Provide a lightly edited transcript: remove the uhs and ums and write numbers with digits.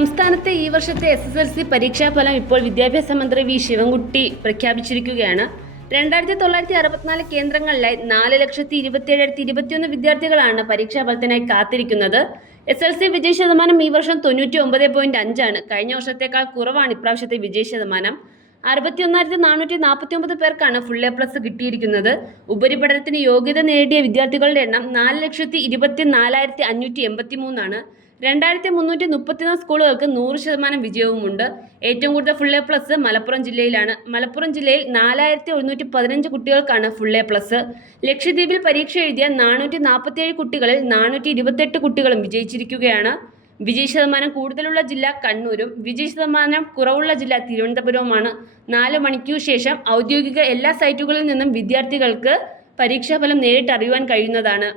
സംസ്ഥാനത്തെ ഈ വർഷത്തെ SSLC പരീക്ഷാഫലം ഇപ്പോൾ വിദ്യാഭ്യാസ മന്ത്രി വി ശിവൻകുട്ടി പ്രഖ്യാപിച്ചിരിക്കുകയാണ്. 2964 കേന്ദ്രങ്ങളിലായി 4,27,021 വിദ്യാർത്ഥികളാണ് പരീക്ഷാഫലത്തിനായി കാത്തിരിക്കുന്നത്. SSLC വിജയ ശതമാനം ഈ വർഷം 99.5 ആണ്. കഴിഞ്ഞ വർഷത്തേക്കാൾ കുറവാണ് ഇപ്രാവശ്യത്തെ വിജയ ശതമാനം. 61,449 പേർക്കാണ് ഫുൾ A+ കിട്ടിയിരിക്കുന്നത്. ഉപരിപഠനത്തിന് യോഗ്യത നേടിയ വിദ്യാർത്ഥികളുടെ എണ്ണം 4,24,583 ആണ്. 2,334 സ്കൂളുകൾക്ക് 100% വിജയവുമുണ്ട്. ഏറ്റവും കൂടുതൽ ഫുൾ A+ മലപ്പുറം ജില്ലയിലാണ്. മലപ്പുറം ജില്ലയിൽ 4,115 കുട്ടികൾക്കാണ് ഫുൾ A+. ലക്ഷദ്വീപിൽ പരീക്ഷ എഴുതിയ 447 കുട്ടികളിൽ 428 കുട്ടികളും വിജയിച്ചിരിക്കുകയാണ്. വിജയ ശതമാനം കൂടുതലുള്ള ജില്ല കണ്ണൂരും വിജയ ശതമാനം കുറവുള്ള ജില്ല തിരുവനന്തപുരവുമാണ്. 4 മണിക്കൂർ ശേഷം ഔദ്യോഗിക എല്ലാ സൈറ്റുകളിൽ നിന്നും വിദ്യാർത്ഥികൾക്ക് പരീക്ഷാഫലം നേരിട്ട് അറിയുവാൻ കഴിയുന്നതാണ്.